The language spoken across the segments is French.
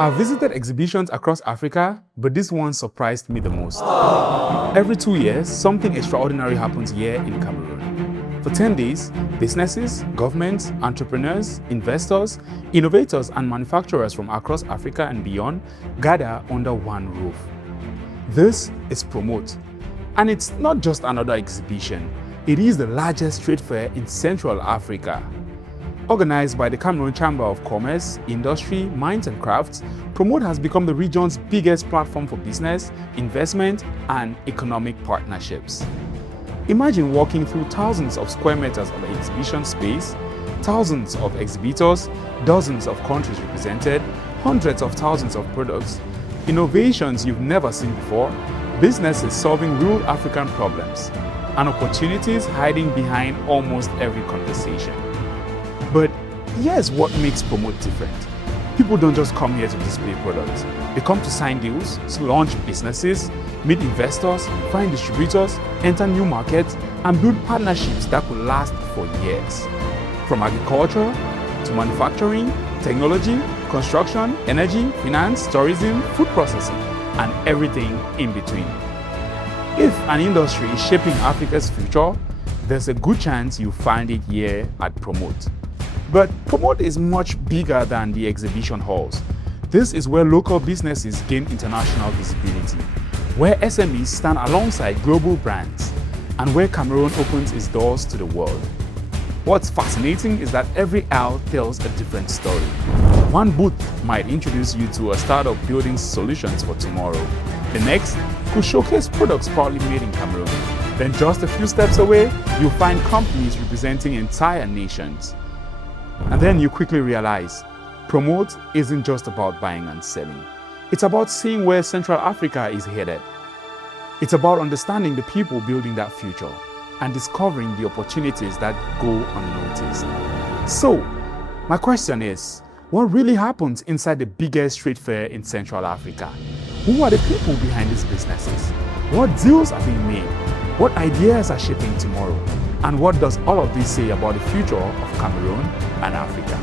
I've visited exhibitions across Africa, but this one surprised me the most. Every 2 years, something extraordinary happens here in Cameroon. For 10 days, businesses, governments, entrepreneurs, investors, innovators, and manufacturers from across Africa and beyond gather under one roof. This is Promote. And it's not just another exhibition, it is the largest trade fair in Central Africa. Organized by the Cameroon Chamber of Commerce, Industry, Mines and Crafts, Promote has become the region's biggest platform for business, investment, and economic partnerships. Imagine walking through thousands of square meters of exhibition space, thousands of exhibitors, dozens of countries represented, hundreds of thousands of products, innovations you've never seen before, businesses solving real African problems, and opportunities hiding behind almost every conversation. But here's what makes Promote different. People don't just come here to display products. They come to sign deals, to launch businesses, meet investors, find distributors, enter new markets, and build partnerships that could last for years. From agriculture to manufacturing, technology, construction, energy, finance, tourism, food processing, and everything in between. If an industry is shaping Africa's future, there's a good chance you'll find it here at Promote. But Promote is much bigger than the exhibition halls. This is where local businesses gain international visibility, where SMEs stand alongside global brands, and where Cameroon opens its doors to the world. What's fascinating is that every aisle tells a different story. One booth might introduce you to a startup building solutions for tomorrow. The next could showcase products proudly made in Cameroon. Then just a few steps away, you'll find companies representing entire nations. And then you quickly realize, Promote isn't just about buying and selling. It's about seeing where Central Africa is headed. It's about understanding the people building that future and discovering the opportunities that go unnoticed. So, my question is, what really happens inside the biggest trade fair in Central Africa? Who are the people behind these businesses? What deals are being made? What ideas are shaping tomorrow? And what does all of this say about the future of Cameroon and Africa?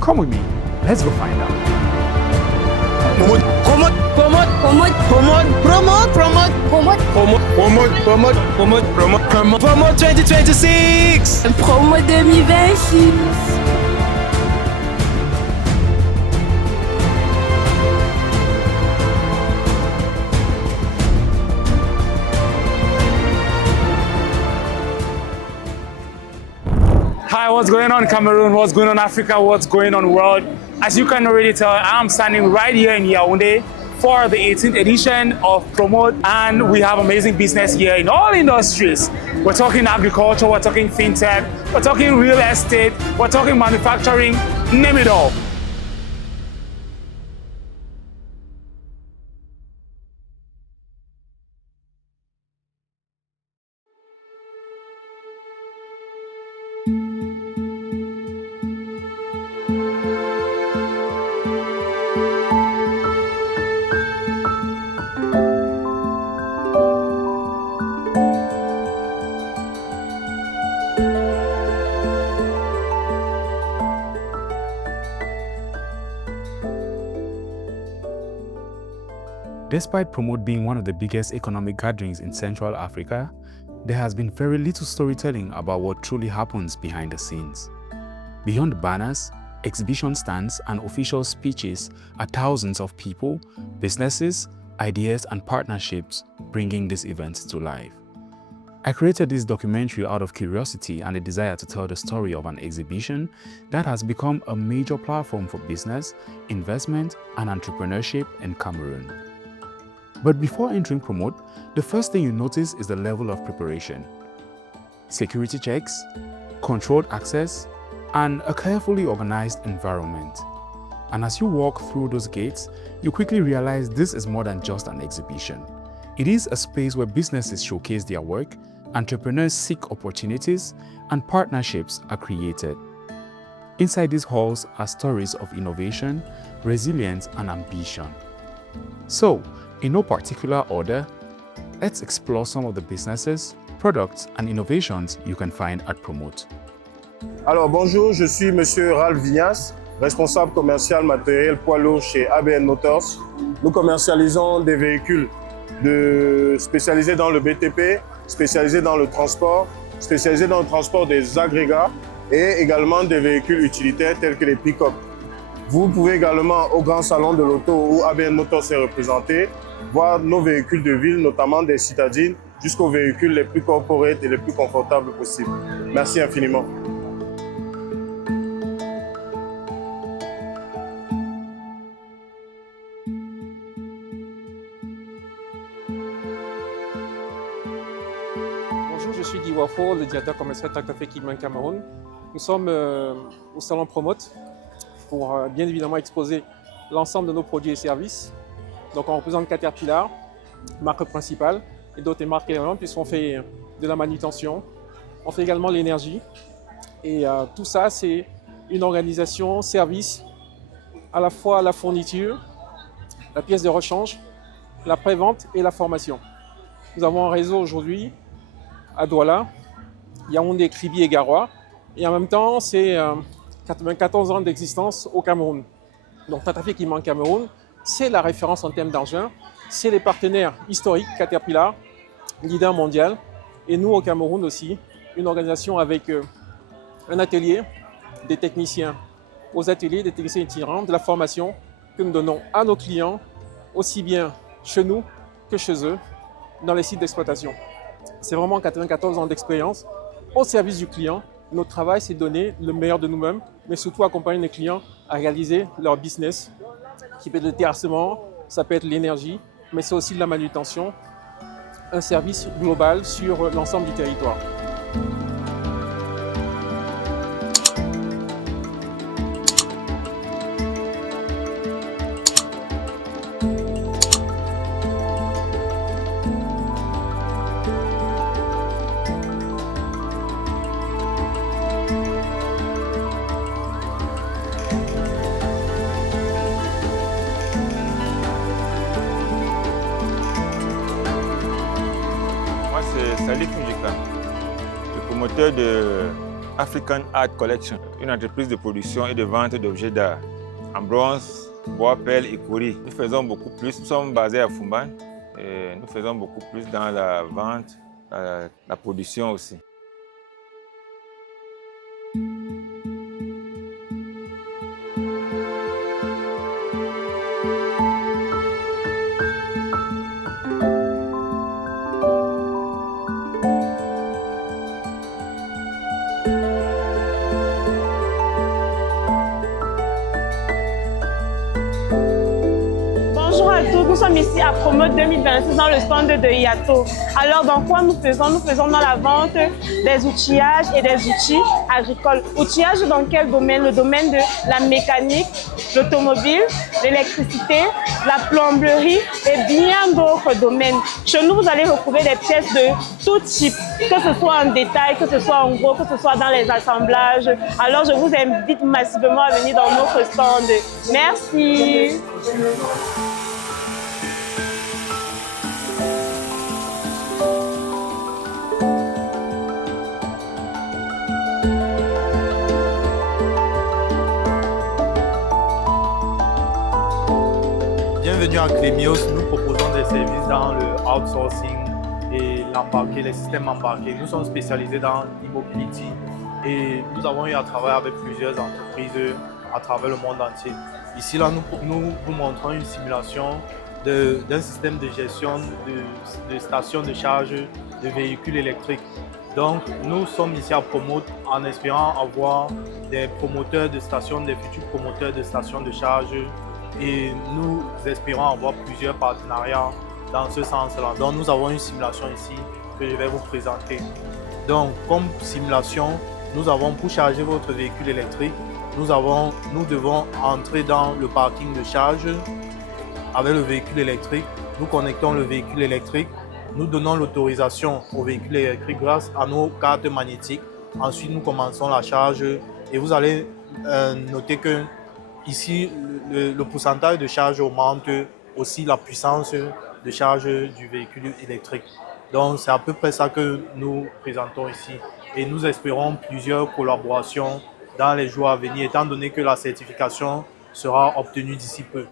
Come with me, let's go find out. Promote, promote, promote, promote, promote, promote, promote, promote, promote, promote, promote, promote, promote 2026. Promo 2026. Hi, what's going on Cameroon? What's going on Africa? What's going on world? As you can already tell, I'm standing right here in Yaoundé for the 18th edition of Promote, and we have amazing business here in all industries. We're talking agriculture, we're talking fintech, we're talking real estate, we're talking manufacturing, name it all. Despite Promote being one of the biggest economic gatherings in Central Africa, there has been very little storytelling about what truly happens behind the scenes. Beyond the banners, exhibition stands, and official speeches are thousands of people, businesses, ideas, and partnerships bringing these events to life. I created this documentary out of curiosity and a desire to tell the story of an exhibition that has become a major platform for business, investment, and entrepreneurship in Cameroon. But before entering Promote, the first thing you notice is the level of preparation. Security checks, controlled access, and a carefully organized environment. And as you walk through those gates, you quickly realize this is more than just an exhibition. It is a space where businesses showcase their work, entrepreneurs seek opportunities, and partnerships are created. Inside these halls are stories of innovation, resilience, and ambition. So, in no particular order, let's explore some of the businesses, products, and innovations you can find at Promote. Alors bonjour, je suis Monsieur Ralph Vignas. responsable commercial matériel poids lourd chez ABN Motors. Nous commercialisons des véhicules spécialisés dans le BTP, spécialisés dans le transport des agrégats et également des véhicules utilitaires tels que les pick-up. Vous pouvez également au Grand Salon de l'Auto où ABN Motors est représenté, voir nos véhicules de ville, notamment des citadines, jusqu'aux véhicules les plus corporate et les plus confortables possibles. Merci infiniment. Bonjour, je suis Guy Wafo, le directeur commercial Tractafel Equipment Cameroun. Nous sommes au salon Promote pour bien évidemment exposer l'ensemble de nos produits et services. Donc on représente Caterpillar, marque principale, et d'autres marques également, puisqu'on fait de la manutention. On fait également l'énergie. Et tout ça, c'est une organisation, service, à la fois la fourniture, la pièce de rechange, la pré-vente et la formation. Nous avons un réseau aujourd'hui à Douala, Yaoundé, Kribi et Garoua. Et en même temps, c'est 94 ans d'existence au Cameroun. Donc Tractafel Equipment Cameroun, c'est la référence en termes d'engins. C'est les partenaires historiques, Caterpillar, leader mondial. Et nous, au Cameroun aussi, une organisation avec un atelier, des techniciens aux ateliers, des techniciens itinérants, de la formation que nous donnons à nos clients, aussi bien chez nous que chez eux, dans les sites d'exploitation. C'est vraiment 94 ans d'expérience au service du client. Notre travail, c'est de donner le meilleur de nous-mêmes, mais surtout accompagner les clients à réaliser leur business, qui peut être le terrassement, ça peut être l'énergie, mais c'est aussi de la manutention, un service global sur l'ensemble du territoire. Moi, c'est Salif Moujika, le promoteur de African Art Collection, une entreprise de production et de vente d'objets d'art en bronze, bois, perles et coris. Nous faisons beaucoup plus. Nous sommes basés à Fumban et nous faisons beaucoup plus dans la vente, la production aussi. Bonjour à tous, nous sommes ici à Promote 2026 dans le stand de Yato. Alors dans quoi nous faisons? Nous faisons dans la vente des outillages et des outils agricoles. Outillage dans quel domaine? Le domaine de la mécanique, l'automobile, l'électricité, la plomberie et bien d'autres domaines. Chez nous, vous allez retrouver des pièces de tout type, que ce soit en détail, que ce soit en gros, que ce soit dans les assemblages. Alors je vous invite massivement à venir dans notre stand. Merci. Bienvenue à Clémios, nous proposons des services dans le outsourcing et l'embarqué, les systèmes embarqués. Nous sommes spécialisés dans l'immobility et nous avons eu à travailler avec plusieurs entreprises à travers le monde entier. Ici, là, nous vous montrons une simulation d'un système de gestion de stations de charge de véhicules électriques. Donc, nous sommes ici à Promote en espérant avoir des promoteurs de stations, des futurs promoteurs de stations de charge. Et nous espérons avoir plusieurs partenariats dans ce sens-là. Donc nous avons une simulation ici que je vais vous présenter. Donc comme simulation, nous avons pour charger votre véhicule électrique, nous devons entrer dans le parking de charge avec le véhicule électrique. Nous connectons le véhicule électrique, nous donnons l'autorisation au véhicule électrique grâce à nos cartes magnétiques. Ensuite, nous commençons la charge et vous allez noter que ici, le pourcentage de charge augmente aussi la puissance de charge du véhicule électrique. Donc, c'est à peu près ça que nous présentons ici. Et nous espérons plusieurs collaborations dans les jours à venir, étant donné que la certification sera obtenue d'ici peu.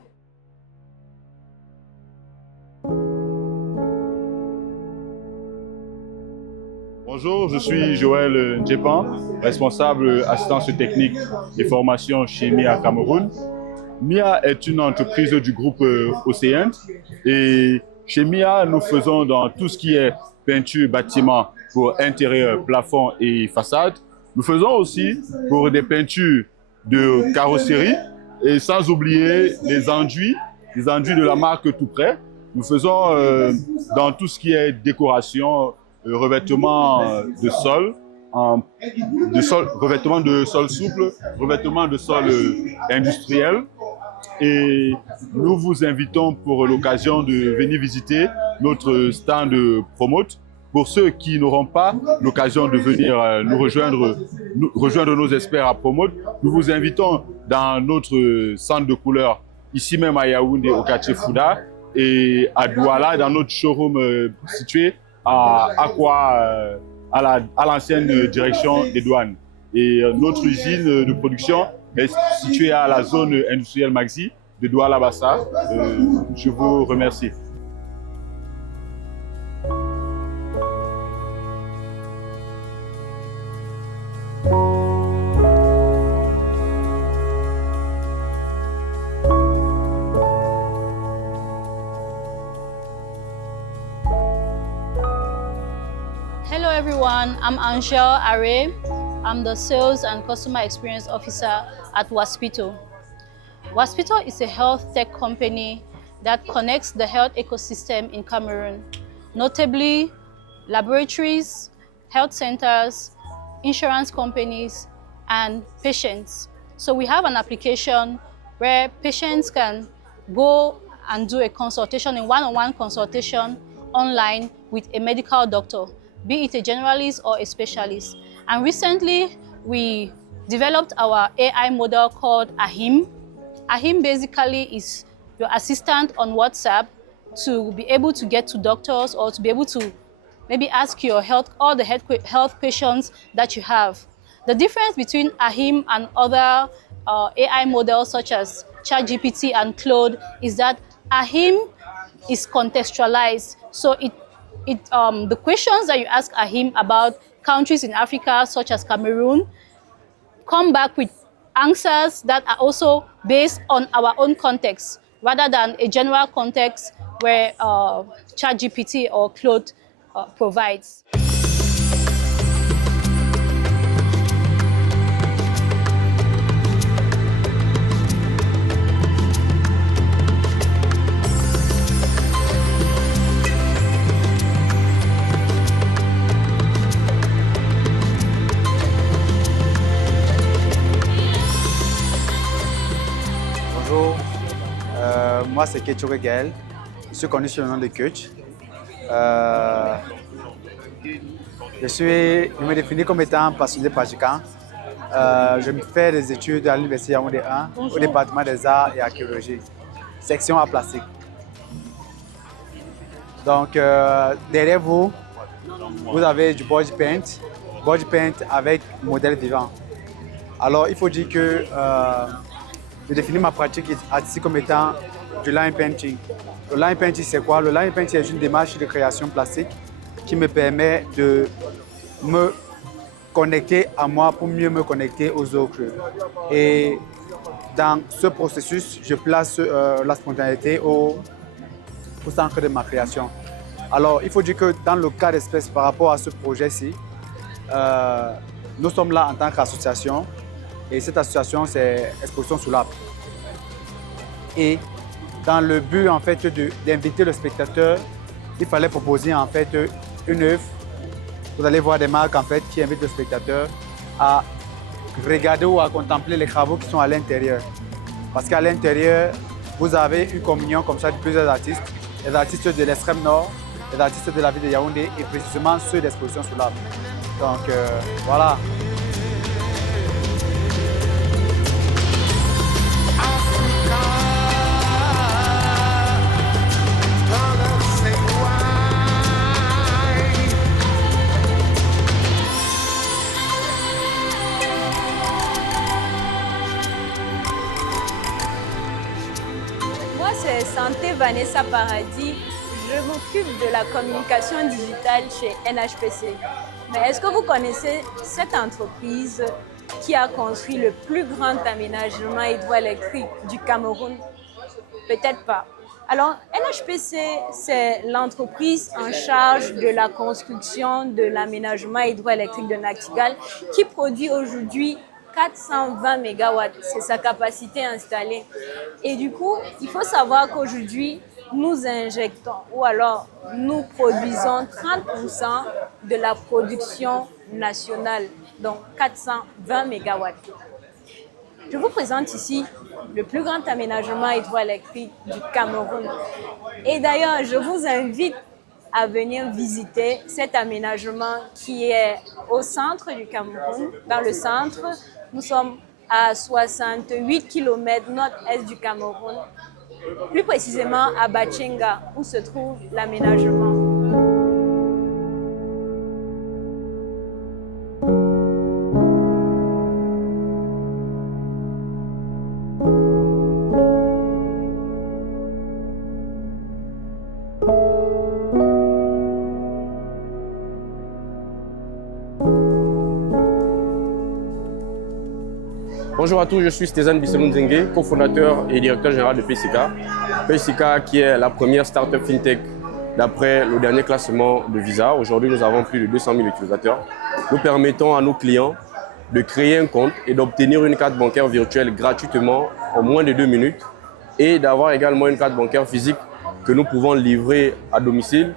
Bonjour, je suis Joël Ndjepan, responsable assistance technique et formation chez MIA Cameroun. MIA est une entreprise du groupe Océan et chez MIA, nous faisons dans tout ce qui est peinture, bâtiment pour intérieur, plafond et façade. Nous faisons aussi pour des peintures de carrosserie et sans oublier les enduits de la marque Tout Prêt. Nous faisons dans tout ce qui est décoration, revêtement de sol, revêtement de sol souple, revêtement de sol industriel. Et nous vous invitons pour l'occasion de venir visiter notre stand Promote. Pour ceux qui n'auront pas l'occasion de venir nous rejoindre nos experts à Promote, nous vous invitons dans notre centre de couleurs, ici même à Yaoundé, au quartier Fouda, et à Douala, dans notre showroom situé à l'ancienne direction des douanes. Et notre usine de production est située à la zone industrielle Maxi de Douala-Bassa. Je vous remercie. Hello everyone, I'm Angel Are. I'm the Sales and Customer Experience Officer at Waspito. Waspito is a health tech company that connects the health ecosystem in Cameroon, notably laboratories, health centers, insurance companies, and patients. So we have an application where patients can go and do a consultation, a one-on-one consultation online with a medical doctor, be it a generalist or a specialist. And recently, we developed our AI model called AHIM. AHIM basically is your assistant on WhatsApp to be able to get to doctors or to be able to maybe ask your all the health questions that you have. The difference between AHIM and other AI models such as ChatGPT and Claude is that AHIM is contextualized. So the questions that you ask AHIM about countries in Africa, such as Cameroon, come back with answers that are also based on our own context, rather than a general context where ChatGPT or Claude provides. Bonjour, moi c'est Ketchoure Gaël, je suis connu sous le nom de Coach. Je me définis comme étant passionné pratiquant. Je fais des études à l'Université Yaoundé 1 au département des arts et archéologie, section art plastique. Donc derrière vous, vous avez du body paint avec modèle vivant. Alors il faut dire que je définis ma pratique artistique comme étant du line painting. Le line painting, c'est quoi? Le line painting est une démarche de création plastique qui me permet de me connecter à moi pour mieux me connecter aux autres. Et dans ce processus, je place la spontanéité au centre de ma création. Alors, il faut dire que dans le cas d'espèce par rapport à ce projet-ci, nous sommes là en tant qu'association. Et cette association, c'est Exposition sous l'arbre. Et dans le but en fait d'inviter le spectateur, il fallait proposer en fait une œuvre. Vous allez voir des marques en fait qui invitent le spectateur à regarder ou à contempler les travaux qui sont à l'intérieur. Parce qu'à l'intérieur, vous avez une communion comme ça de plusieurs artistes, les artistes de l'extrême nord, les artistes de la ville de Yaoundé et précisément ceux d'Exposition sous l'arbre. Donc voilà. c'est Santé Vanessa Paradis. Je m'occupe de la communication digitale chez NHPC. Mais est-ce que vous connaissez cette entreprise qui a construit le plus grand aménagement hydroélectrique du Cameroun? Peut-être pas. Alors, NHPC, c'est l'entreprise en charge de la construction de l'aménagement hydroélectrique de Nachtigal qui produit aujourd'hui 420 MW. C'est sa capacité installée. Et du coup, il faut savoir qu'aujourd'hui, nous injectons ou alors nous produisons 30% de la production nationale, donc 420 MW. Je vous présente ici le plus grand aménagement hydroélectrique du Cameroun. Et d'ailleurs, je vous invite à venir visiter cet aménagement qui est au centre du Cameroun. Dans le centre, nous sommes à 68 km nord-est du Cameroun, plus précisément à Bachenga, où se trouve l'aménagement. Bonjour à tous, je suis Stéphane Bissemou-Nzengue, cofondateur et directeur général de PaySika. PaySika qui est la première start-up fintech d'après le dernier classement de Visa. Aujourd'hui, nous avons plus de 200 000 utilisateurs. Nous permettons à nos clients de créer un compte et d'obtenir une carte bancaire virtuelle gratuitement en moins de 2 minutes et d'avoir également une carte bancaire physique que nous pouvons livrer à domicile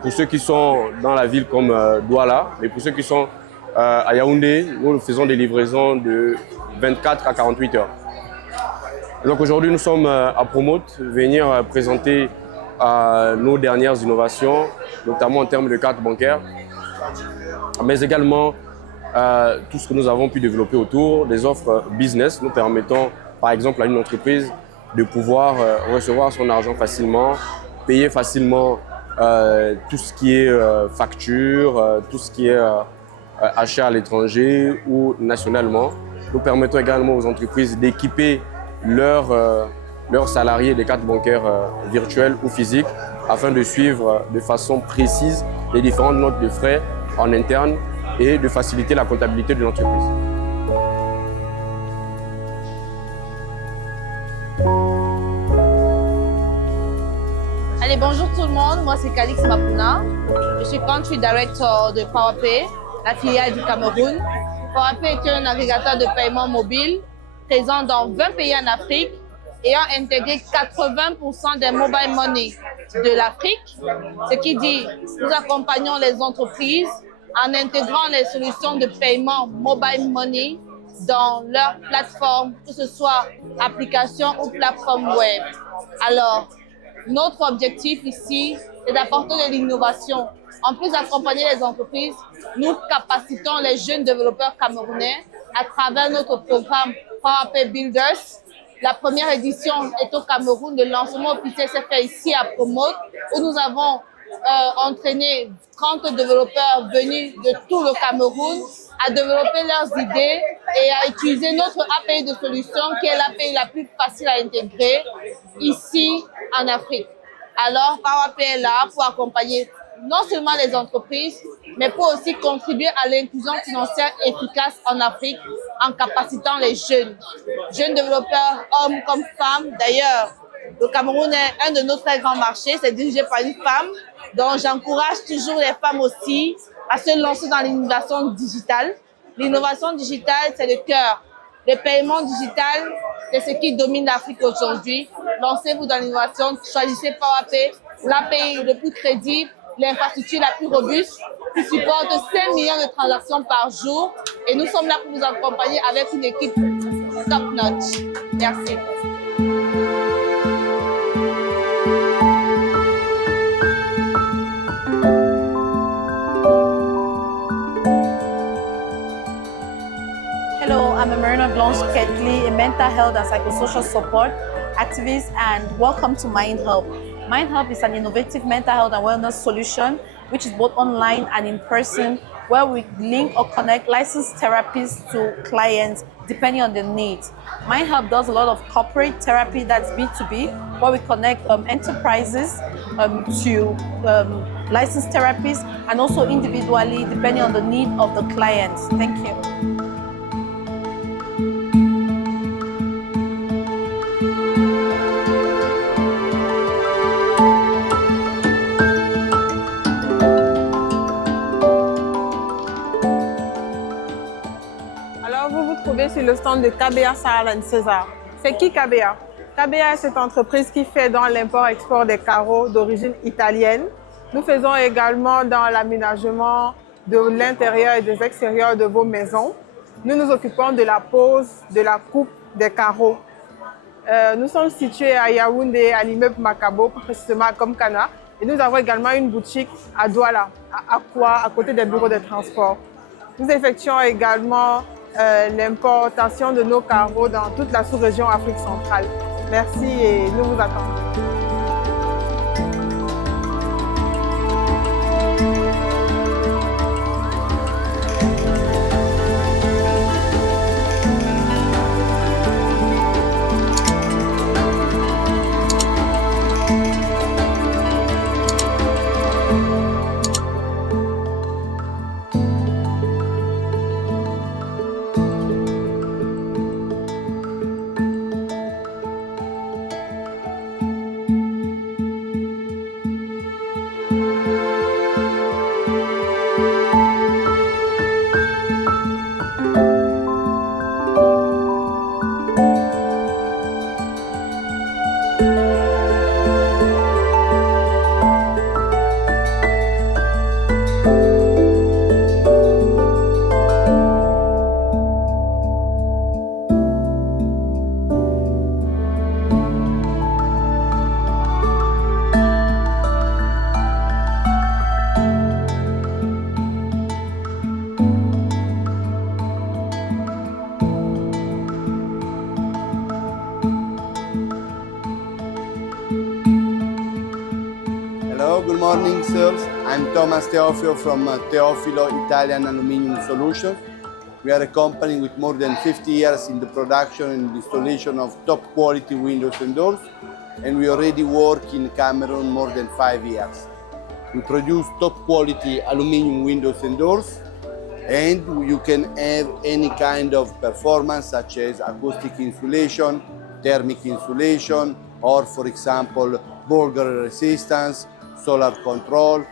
pour ceux qui sont dans la ville comme Douala, mais pour ceux qui sont à Yaoundé, nous faisons des livraisons de 24 à 48 heures. Donc aujourd'hui, nous sommes à Promote, venir présenter nos dernières innovations, notamment en termes de cartes bancaires, mais également tout ce que nous avons pu développer autour des offres business. Nous permettons, par exemple, à une entreprise de pouvoir recevoir son argent facilement, payer facilement tout ce qui est facture, tout ce qui est achat à l'étranger ou nationalement. Nous permettons également aux entreprises d'équiper leurs salariés des cartes bancaires virtuelles ou physiques afin de suivre de façon précise les différentes notes de frais en interne et de faciliter la comptabilité de l'entreprise. Allez, bonjour tout le monde, moi c'est Calix Mapuna. Je suis Country Director de PowerPay, la filiale du Cameroun. PowerPay est un navigateur de paiement mobile présent dans 20 pays en Afrique, ayant intégré 80% des mobile money de l'Afrique. Ce qui dit, nous accompagnons les entreprises en intégrant les solutions de paiement mobile money dans leur plateforme, que ce soit application ou plateforme web. Alors, notre objectif ici, c'est d'apporter de l'innovation. En plus d'accompagner les entreprises, nous capacitons les jeunes développeurs camerounais à travers notre programme PowerPay Builders. La première édition est au Cameroun. Le lancement officiel s'est fait ici à Promote, où nous avons entraîné 30 développeurs venus de tout le Cameroun à développer leurs idées et à utiliser notre API de solution, qui est l'API la plus facile à intégrer ici en Afrique. Alors, PowerPay est là pour accompagner non seulement les entreprises, mais pour aussi contribuer à l'inclusion financière efficace en Afrique en capacitant les jeunes développeurs, hommes comme femmes. D'ailleurs, le Cameroun est un de nos très grands marchés, c'est dirigé par une femme, donc j'encourage toujours les femmes aussi à se lancer dans l'innovation digitale. L'innovation digitale, c'est le cœur. Le paiement digital, c'est ce qui domine l'Afrique aujourd'hui. Lancez-vous dans l'innovation, choisissez PowerPay, l'API le plus crédible, l'infrastructure la plus robuste, qui supporte 5 millions de transactions par jour. Et nous sommes là pour vous accompagner avec une équipe top-notch. Merci. Hello, I'm Marina Blanche Ketley, a mental health and psychosocial support activist, and welcome to MindHelp. MindHelp is an innovative mental health and wellness solution which is both online and in person, where we link or connect licensed therapists to clients depending on the needs. MindHelp does a lot of corporate therapy, that's B2B, where we connect enterprises to licensed therapists, and also individually depending on the need of the clients. Thank you. Sur le stand de KBA Saharan César. C'est qui KBA? KBA est cette entreprise qui fait dans l'import-export des carreaux d'origine italienne. Nous faisons également dans l'aménagement de l'intérieur et des extérieurs de vos maisons. Nous nous occupons de la pose, de la coupe des carreaux. Nous sommes situés à Yaoundé, à l'immeuble Makabo, plus précisément à Komkana. Et nous avons également une boutique à Douala, à Akwa, à côté des bureaux de transport. Nous effectuons également l'importation de nos carreaux dans toute la sous-région Afrique centrale. Merci et nous vous attendons. Good morning, sirs. I'm Thomas Teofilo from Teofilo Italian Aluminium Solutions. We are a company with more than 50 years in the production and installation of top quality windows and doors, and we already work in Cameroon more than 5 years. We produce top quality aluminium windows and doors, and you can have any kind of performance such as acoustic insulation, thermic insulation, or for example, burglary resistance, solar control.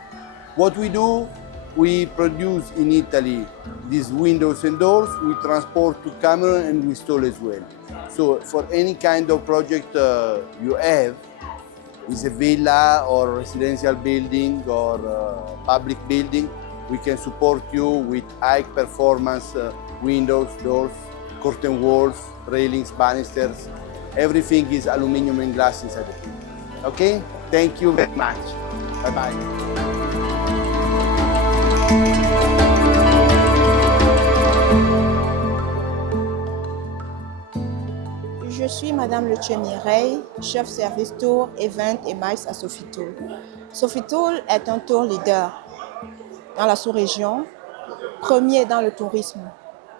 What we do, we produce in Italy these windows and doors, we transport to Cameroon and we install as well. So for any kind of project you have, is a villa or residential building or public building, we can support you with high performance windows, doors, curtain walls, railings, banisters. Everything is aluminum and glass inside the building. Okay? Thank you very much. Bye-bye. Je suis Madame Lucie Mireille, chef service tour, event et miles à Sofitool. Sofitool est un tour leader dans la sous-région, premier dans le tourisme,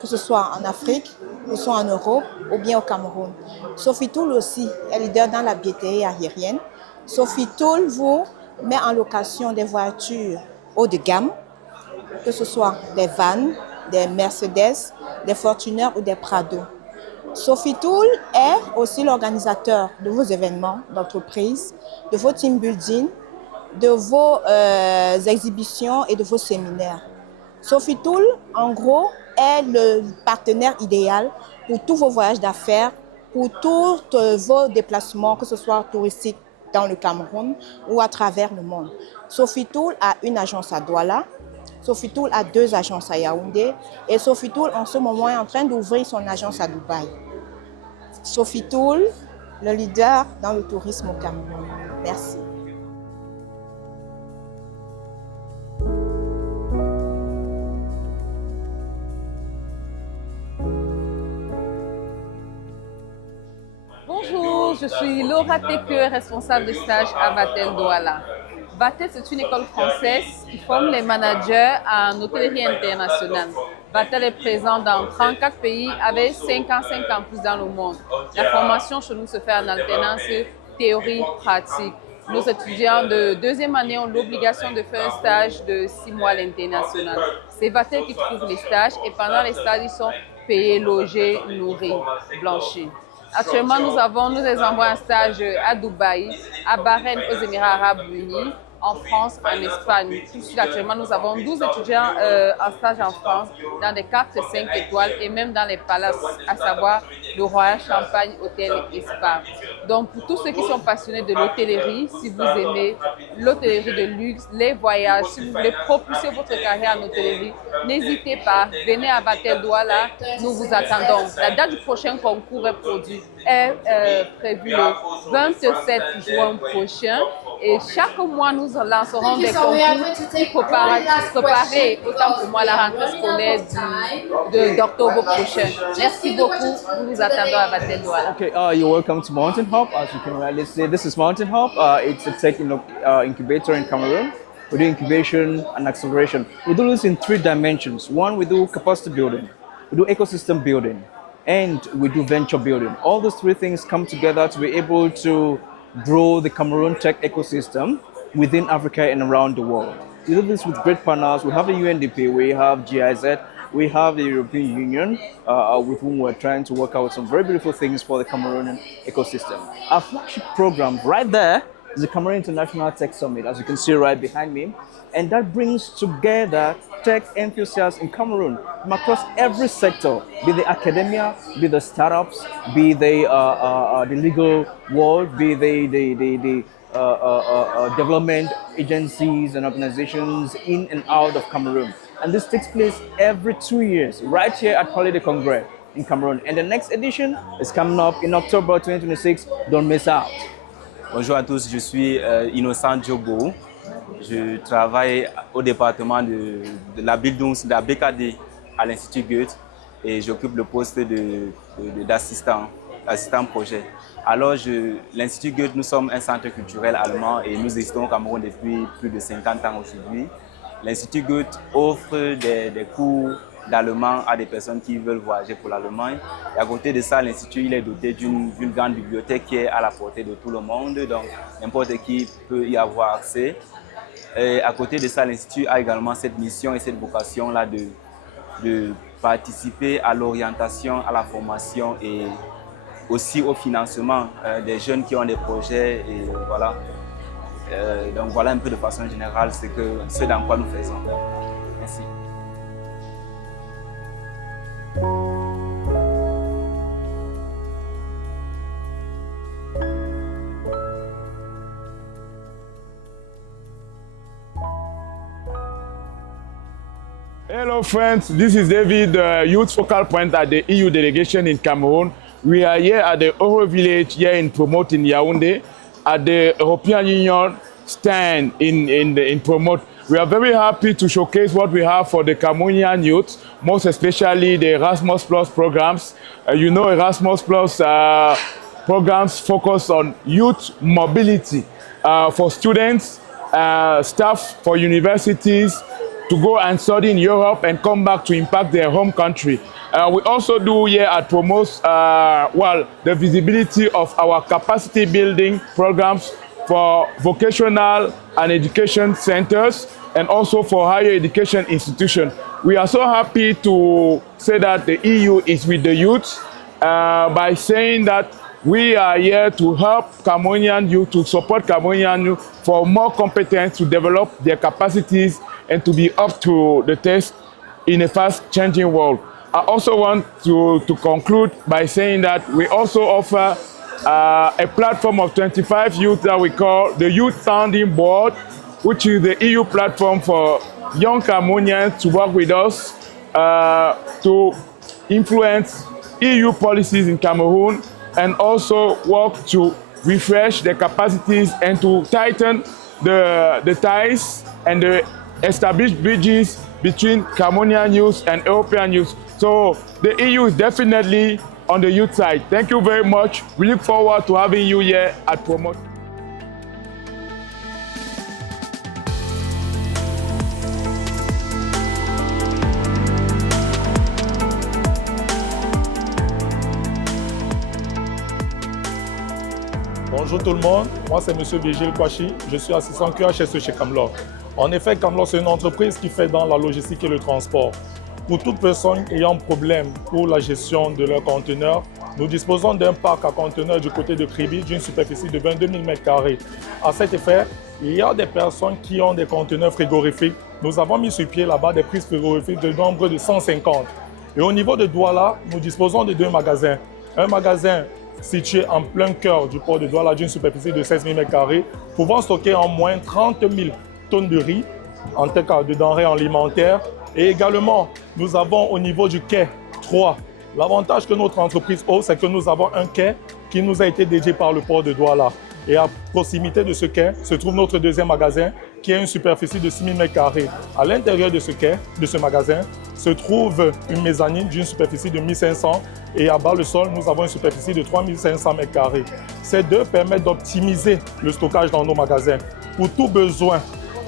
que ce soit en Afrique, que ce soit en Europe ou bien au Cameroun. Sofitool aussi est leader dans la billetterie aérienne. Sofitool vous met en location des voitures haut de gamme, que ce soit des vannes, des Mercedes, des Fortuner ou des Prado. Sofitool est aussi l'organisateur de vos événements d'entreprise, de vos team building, de vos exhibitions et de vos séminaires. Sofitool, en gros, est le partenaire idéal pour tous vos voyages d'affaires, pour tous vos déplacements, que ce soit touristiques dans le Cameroun ou à travers le monde. Sofitool a une agence à Douala, Sofitool a 2 agences à Yaoundé et Sofitool en ce moment est en train d'ouvrir son agence à Dubaï. Sofitool, le leader dans le tourisme au Cameroun. Merci. Bonjour, je suis Laura Teke, responsable de stage à Vatel Douala. Vatel, c'est une école française qui forme les managers en hôtellerie internationale. Vatel est présent dans 34 pays avec 50 campus dans le monde. La formation chez nous se fait en alternance théorie-pratique. Nos étudiants de deuxième année ont l'obligation de faire un stage de 6 mois à l'international. C'est Vatel qui trouve les stages et pendant les stages, ils sont payés, logés, nourris, blanchis. Actuellement, nous les envoyons en stage à Dubaï, à Bahreïn, aux Émirats Arabes Unis, en France, en Espagne. Tout de suite, actuellement, nous avons 12 étudiants en stage en France, dans des cartes 5 étoiles et même dans les palaces, à savoir le Royal Champagne, Hôtel et Spa. Donc, pour tous ceux qui sont passionnés de l'hôtellerie, si vous aimez l'hôtellerie de luxe, les voyages, si vous voulez propulser votre carrière en hôtellerie, n'hésitez pas, venez à Vatel Douala, nous vous attendons. La date du prochain concours est prévue le 27 juin prochain. Et chaque mois, nous lancerons des concours pour préparer autant pour moi la rentrée scolaire d'octobre prochain. Merci beaucoup. Nous vous attendons à Vatel Douala. Okay, you're welcome to Mountain Hub. As you can rightly say, this is Mountain Hub. It's a tech incubator in Cameroon. We do incubation and acceleration. We do this in 3 dimensions. One, we do capacity building. We do ecosystem building. And we do venture building. All those 3 things come together to be able to grow the Cameroon tech ecosystem within Africa and around the world. We do this with great partners. We have the UNDP, we have GIZ, we have the European Union, with whom we're trying to work out some very beautiful things for the Cameroonian ecosystem. Our flagship program right there is the Cameroon International Tech Summit, as you can see right behind me. And that brings together tech enthusiasts in Cameroon from across every sector, be the academia, be the startups, be the legal world, be the development agencies and organizations in and out of Cameroon. And this takes place every 2 years, right here at Palais de Congrès in Cameroon. And the next edition is coming up in October 2026. Don't miss out. Bonjour à tous, je suis Innocent Diogo. Je travaille au département de la Bildung, de la BKD à l'Institut Goethe et j'occupe le poste d'assistant projet. Alors, l'Institut Goethe, nous sommes un centre culturel allemand et nous existons au Cameroun depuis plus de 50 ans aujourd'hui. L'Institut Goethe offre des cours d'allemand à des personnes qui veulent voyager pour l'Allemagne. Et à côté de ça, l'Institut est doté d'une grande bibliothèque qui est à la portée de tout le monde, donc n'importe qui peut y avoir accès. Et à côté de ça, l'Institut a également cette mission et cette vocation-là de participer à l'orientation, à la formation et aussi au financement des jeunes qui ont des projets. Et voilà. Donc voilà un peu de façon générale ce dans quoi nous faisons. Merci. Hello friends, this is David, Youth Focal Point at the EU delegation in Cameroon. We are here at the Oro Village here in Promote in Yaoundé at the European Union stand in Promote. We are very happy to showcase what we have for the Cameroonian youth, most especially the Erasmus Plus programs. You know, Erasmus Plus programs focus on youth mobility for students, staff for universities, to go and study in Europe and come back to impact their home country. We also do here at Promos, the visibility of our capacity building programs for vocational and education centers and also for higher education institutions. We are so happy to say that the EU is with the youth by saying that we are here to help Cameroonian youth, to support Cameroonian youth for more competence to develop their capacities and to be up to the test in a fast-changing world. I also want to conclude by saying that we also offer a platform of 25 youth that we call the Youth Sounding Board, which is the EU platform for young Cameroonians to work with us to influence EU policies in Cameroon and also work to refresh their capacities and to tighten the ties and the establish bridges between Cameroonian youth and European youth. So the EU is definitely on the youth side. Thank you very much. We look forward to having you here at Promote. Bonjour tout le monde, moi c'est M. Vigile Kouachi, je suis assistant QHSE chez Camelot. En effet, Camelot c'est une entreprise qui fait dans la logistique et le transport. Pour toute personne ayant problème pour la gestion de leurs conteneurs, nous disposons d'un parc à conteneurs du côté de Kribi d'une superficie de 22 000 m². À cet effet, il y a des personnes qui ont des conteneurs frigorifiques. Nous avons mis sur pied là-bas des prises frigorifiques de nombre de 150. Et au niveau de Douala, nous disposons de 2 magasins. Un magasin situé en plein cœur du port de Douala d'une superficie de 16 000 m², pouvant stocker en moins 30 000 tonnes de riz, en tout cas de denrées alimentaires. Et également, nous avons au niveau du quai 3. L'avantage que notre entreprise a, c'est que nous avons un quai qui nous a été dédié par le port de Douala. Et à proximité de ce quai se trouve notre deuxième magasin qui a une superficie de 6 000 m². À l'intérieur de ce quai, de ce magasin, se trouve une mezzanine d'une superficie de 1500 et à bas le sol, nous avons une superficie de 3500 m². Ces deux permettent d'optimiser le stockage dans nos magasins. Pour tout besoin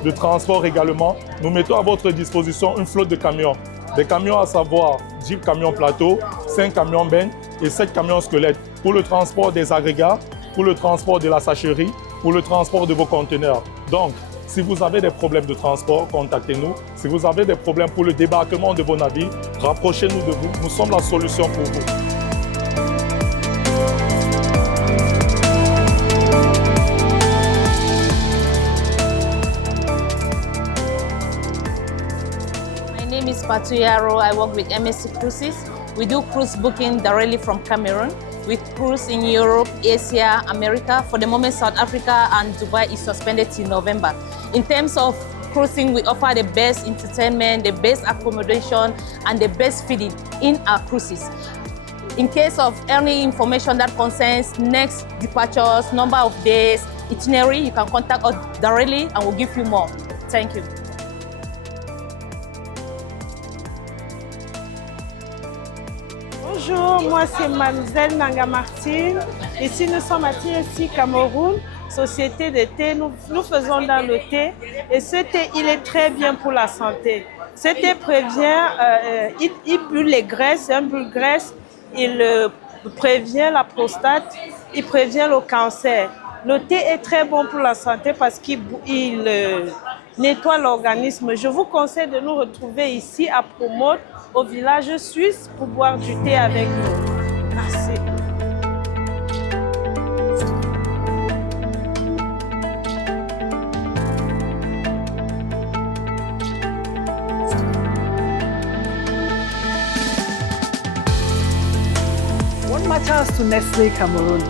de transport également, nous mettons à votre disposition une flotte de camions. Des camions à savoir 10 camions plateaux, 5 camions bennes et 7 camions squelettes pour le transport des agrégats, pour le transport de la sacherie, pour le transport de vos conteneurs. Donc, si vous avez des problèmes de transport, contactez-nous. Si vous avez des problèmes pour le débarquement de vos navires, rapprochez-nous de vous. Nous sommes la solution pour vous. My name is Patu Yaro. I work with MSC Cruises. We do cruise booking directly from Cameroon. We cruise in Europe, Asia, America. For the moment, South Africa and Dubai is suspended till November. In terms of cruising, we offer the best entertainment, the best accommodation, and the best feeding in our cruises. In case of any information that concerns next departures, number of days, itinerary, you can contact us directly and we'll give you more. Thank you. Bonjour, moi c'est Mademoiselle Nanga Martine. Ici nous sommes à TSC Cameroun, société de thé. Nous faisons dans le thé et ce thé il est très bien pour la santé. Ce thé prévient, il brûle les graisses, un brûle graisse, il prévient la prostate, il prévient le cancer. Le thé est très bon pour la santé parce qu'il nettoie l'organisme. Je vous conseille de nous retrouver ici à Promote, au village suisse, pour boire du thé avec nous. Merci. What matters to Nestle Cameroon?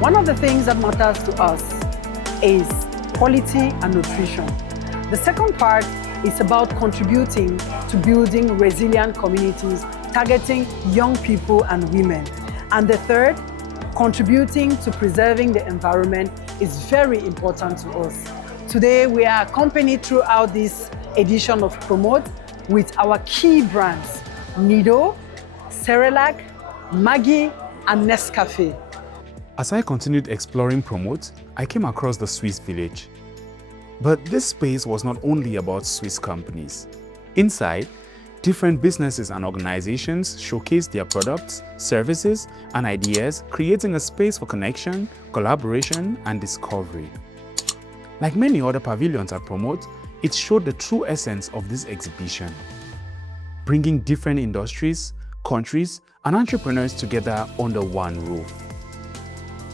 One of the things that matters to us is quality and nutrition. The second part is about contributing to building resilient communities, targeting young people and women. And the third, contributing to preserving the environment is very important to us. Today, we are accompanied throughout this edition of Promote with our key brands, Nido, Cerelac, Maggi, and Nescafe. As I continued exploring Promote, I came across the Swiss village. But this space was not only about Swiss companies. Inside, different businesses and organizations showcased their products, services, and ideas, creating a space for connection, collaboration, and discovery. Like many other pavilions at Promote, it showed the true essence of this exhibition, bringing different industries, countries, and entrepreneurs together under one roof.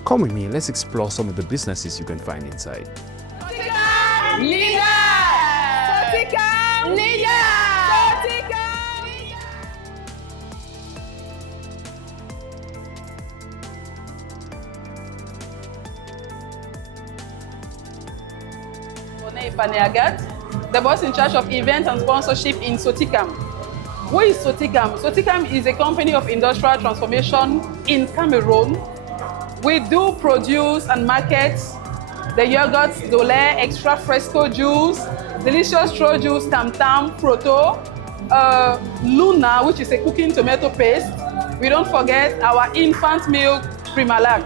Come with me, let's explore some of the businesses you can find inside. Leader! Soticam! Leader! Soticam! Paneagat, the boss in charge of events and sponsorship in Soticam. Who is Soticam? Soticam is a company of industrial transformation in Cameroon. We do produce and market the yogurts, Dole, extra fresco juice, delicious straw juice, Tam Tam, Proto, Luna, which is a cooking tomato paste. We don't forget our infant milk, Primalac.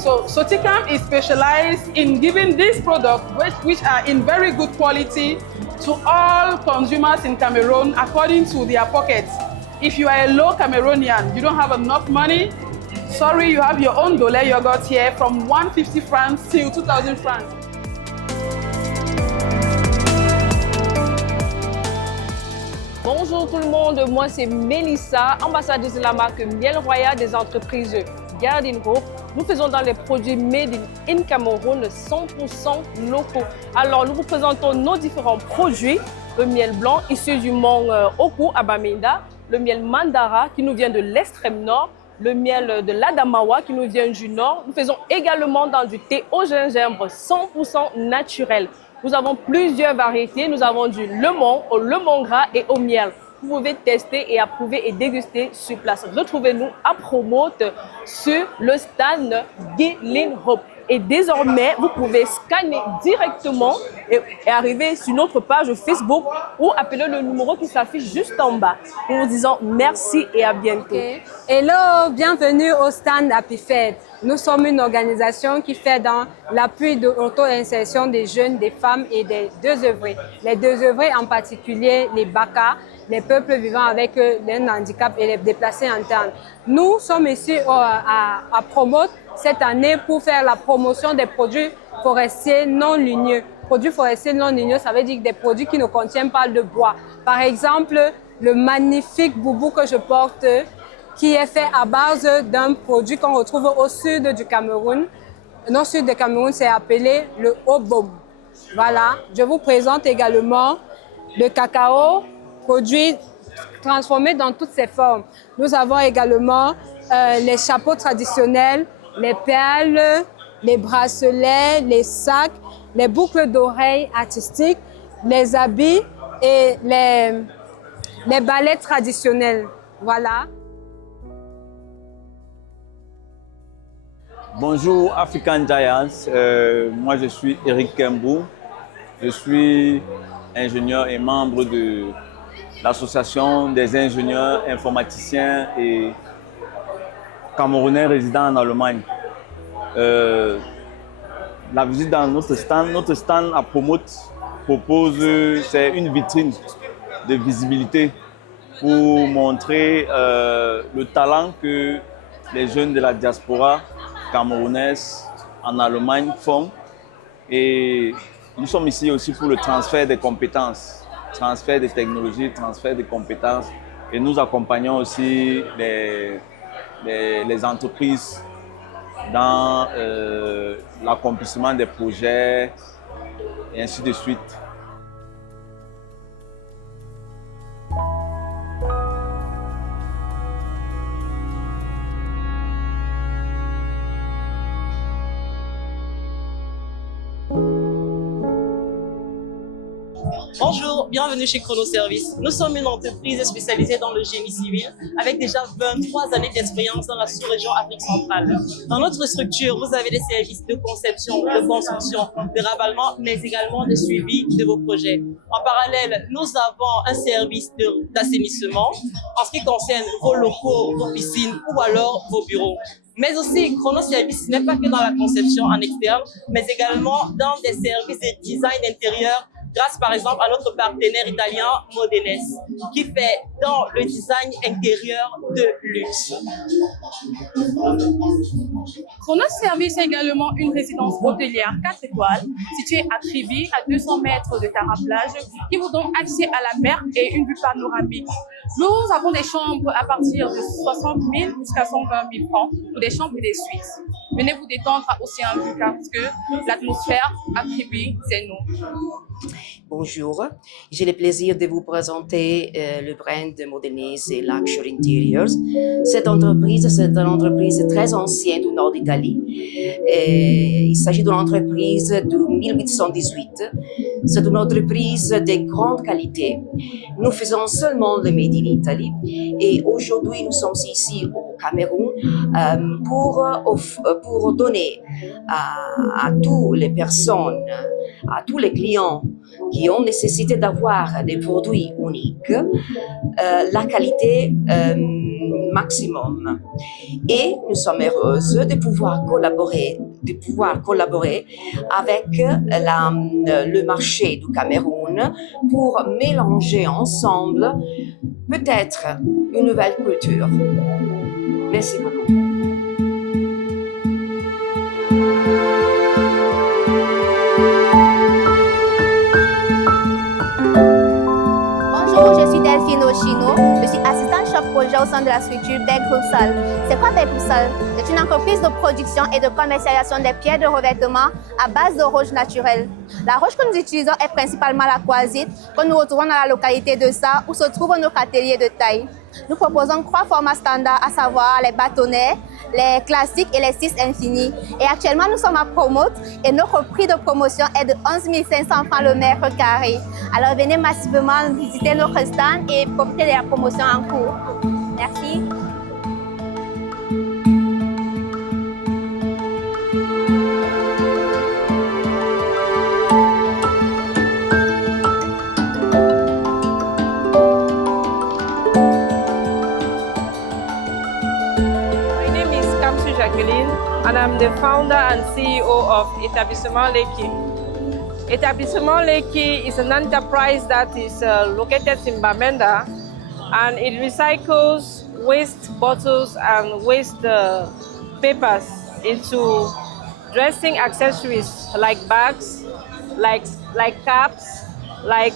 So Soticam is specialized in giving these products, which are in very good quality, to all consumers in Cameroon according to their pockets. If you are a low Cameroonian, you don't have enough money, Sorry, you have your own Dole yogurt here from 150 francs till 2,000 francs. Bonjour tout le monde, moi c'est Mélissa, ambassadrice de la marque Miel Royal des entreprises Garden Group. Nous faisons dans les produits made in Cameroun 100% locaux. Alors nous vous présentons nos différents produits. Le miel blanc issu du mont Oku à Bamenda, le miel Mandara qui nous vient de l'extrême nord, le miel de l'Adamawa qui nous vient du nord. Nous faisons également dans du thé au gingembre 100% naturel. Nous avons plusieurs variétés. Nous avons du lemon, au lemon gras et au miel. Vous pouvez tester et approuver et déguster sur place. Retrouvez-nous à Promote sur le stand Guilin Hope. Et désormais, vous pouvez scanner directement et arriver sur notre page Facebook ou appeler le numéro qui s'affiche juste en bas. Nous vous disons merci et à bientôt. Okay. Hello, bienvenue au stand Happy Fed. Nous sommes une organisation qui fait dans l'appui de l'auto-insertion des jeunes, des femmes et des désœuvrés. Les désœuvrés en particulier, les BACA, les peuples vivant avec un handicap et les déplacés internes. Nous sommes ici à Promote cette année pour faire la promotion des produits forestiers non ligneux. Produits forestiers non ligneux, ça veut dire des produits qui ne contiennent pas de bois. Par exemple, le magnifique boubou que je porte, qui est fait à base d'un produit qu'on retrouve au sud du Cameroun. Au sud du Cameroun, c'est appelé le obom. Voilà, je vous présente également le cacao, produit transformé dans toutes ses formes. Nous avons également les chapeaux traditionnels, les perles, les bracelets, les sacs, les boucles d'oreilles artistiques, les habits et les balais traditionnels. Voilà. Bonjour African Giants, moi je suis Eric Kembou, je suis ingénieur et membre de l'association des ingénieurs informaticiens et camerounais résidant en Allemagne. La visite dans notre stand à Promote propose, c'est une vitrine de visibilité pour montrer le talent que les jeunes de la diaspora camerounaise en Allemagne font. Et nous sommes ici aussi pour le transfert des compétences, transfert des technologies, transfert des compétences. Et nous accompagnons aussi les entreprises dans l'accomplissement des projets et ainsi de suite. Bonjour, bienvenue chez Chrono Service. Nous sommes une entreprise spécialisée dans le génie civil avec déjà 23 années d'expérience dans la sous-région Afrique centrale. Dans notre structure, vous avez des services de conception, de construction, de ravalement, mais également de suivi de vos projets. En parallèle, nous avons un service d'assainissement en ce qui concerne vos locaux, vos piscines ou alors vos bureaux. Mais aussi, Chrono Service n'est pas que dans la conception en externe, mais également dans des services de design intérieur grâce par exemple à notre partenaire italien Modenes, qui fait dans le design intérieur de luxe. Chrono Service est également une résidence hôtelière 4 étoiles située à Tribi, à 200 mètres de Tara-Plage, qui vous donne accès à la mer et une vue panoramique. Nous avons des chambres à partir de 60 000 jusqu'à 120 000 francs pour des chambres et des suites. Venez vous détendre à Océan Vuka parce que l'atmosphère à Tribi, c'est nous. Bonjour, j'ai le plaisir de vous présenter le brand Modenese Luxury Interiors. Cette entreprise, c'est une entreprise très ancienne du nord d'Italie. Il s'agit d'une entreprise de 1818. C'est une entreprise de grande qualité. Nous faisons seulement le Made in Italy et aujourd'hui nous sommes ici au Cameroun pour donner à toutes les personnes, à tous les clients qui ont nécessité d'avoir des produits uniques, la qualité maximum. Et nous sommes heureuses de pouvoir collaborer avec le marché du Cameroun pour mélanger ensemble peut-être une nouvelle culture. Merci beaucoup. au sein de la structure Beg Hoopsal. C'est quoi Beg Hoopsal? C'est une entreprise de production et de commercialisation des pierres de revêtement à base de roches naturelles. La roche que nous utilisons est principalement la quartzite, que nous retrouvons dans la localité de Sa, où se trouvent nos ateliers de taille. Nous proposons 3 formats standards, à savoir les bâtonnets, les classiques et les 6 infinis. Et actuellement, nous sommes à Promote et notre prix de promotion est de 11 500 francs le mètre carré. Alors venez massivement visiter notre stand et profiter de la promotion en cours. Merci. And I'm the founder and CEO of Établissement Leki. Établissement Leki is an enterprise that is located in Bamenda, and it recycles waste bottles and waste papers into dressing accessories like bags, like caps, like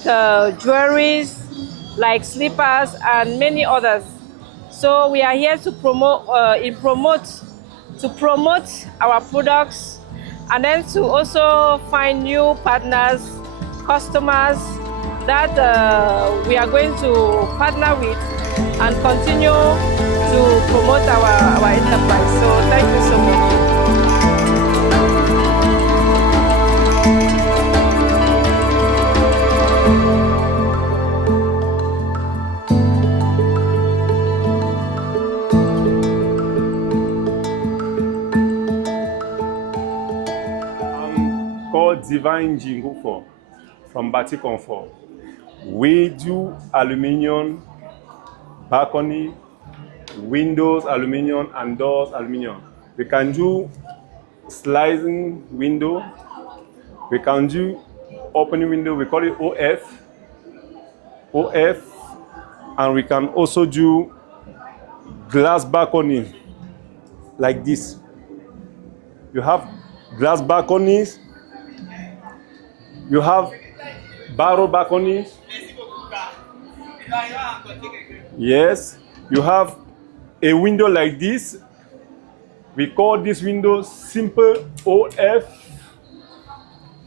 jewelries, like slippers, and many others. So we are here to promote our products, and then to also find new partners, customers that we are going to partner with and continue to promote our enterprise. So thank you so much. Divine Jingo from Bati Comfort. We do aluminium, balcony, windows aluminium, and doors aluminium. We can do sliding window. We can do opening window. We call it OF, and we can also do glass balcony like this. You have glass balconies. You have barrel balconies. Yes, you have a window like this. We call this window simple OF.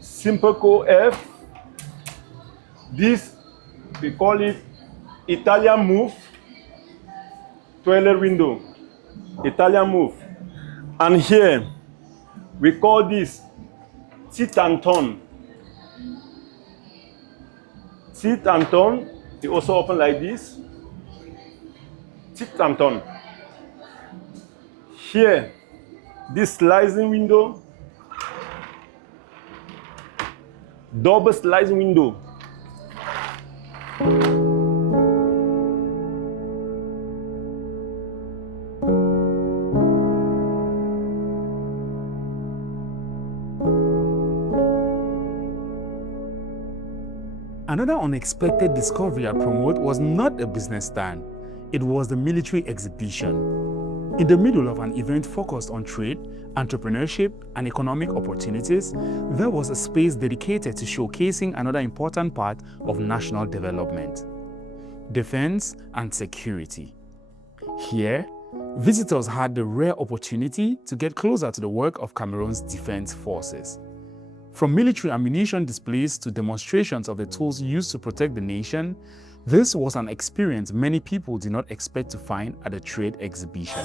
Simple OF. This, we call it Italian move. Toilet window. Italian move. And here, we call this sit and turn. Sit and turn, it also open like this. Sit and turn. Here, this sliding window, double sliding window. Another unexpected discovery at Promote was not a business stand, it was the military exhibition. In the middle of an event focused on trade, entrepreneurship, and economic opportunities, there was a space dedicated to showcasing another important part of national development: defense and security. Here, visitors had the rare opportunity to get closer to the work of Cameroon's defense forces. From military ammunition displays to demonstrations of the tools used to protect the nation, this was an experience many people did not expect to find at a trade exhibition.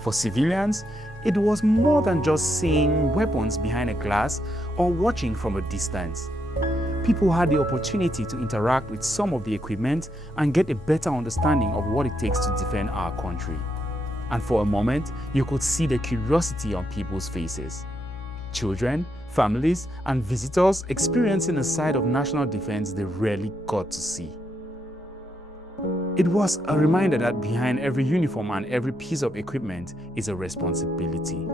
For civilians, it was more than just seeing weapons behind a glass or watching from a distance. People had the opportunity to interact with some of the equipment and get a better understanding of what it takes to defend our country. And for a moment, you could see the curiosity on people's faces. Children, families, and visitors experiencing a side of national defense they rarely got to see. It was a reminder that behind every uniform and every piece of equipment is a responsibility.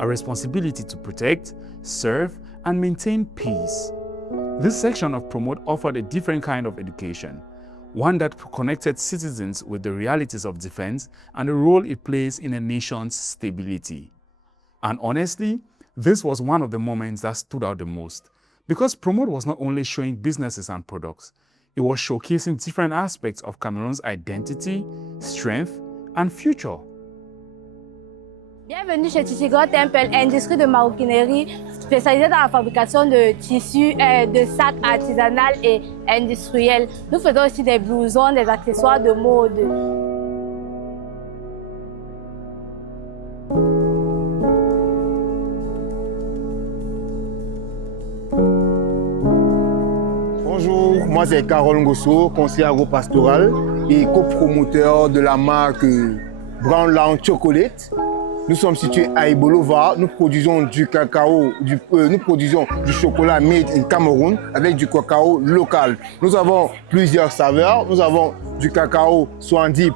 A responsibility to protect, serve, and maintain peace. This section of Promote offered a different kind of education, one that connected citizens with the realities of defense and the role it plays in a nation's stability. And honestly, this was one of the moments that stood out the most, because Promote was not only showing businesses and products, it was showcasing different aspects of Cameroon's identity, strength, and future. Bienvenue chez Tissigro Temple, industrie de maroquinerie spécialisée dans la fabrication de tissus, de sacs artisanaux et industriels. Nous faisons aussi des blousons, des accessoires de mode. Bonjour, moi c'est Carole Ngosso, conseiller agro-pastoral et copromoteur de la marque Brown Lounge Chocolate. Nous sommes situés à Ibolova, nous produisons du cacao, nous produisons du chocolat made in Cameroun avec du cacao local. Nous avons plusieurs saveurs, nous avons du cacao 70%,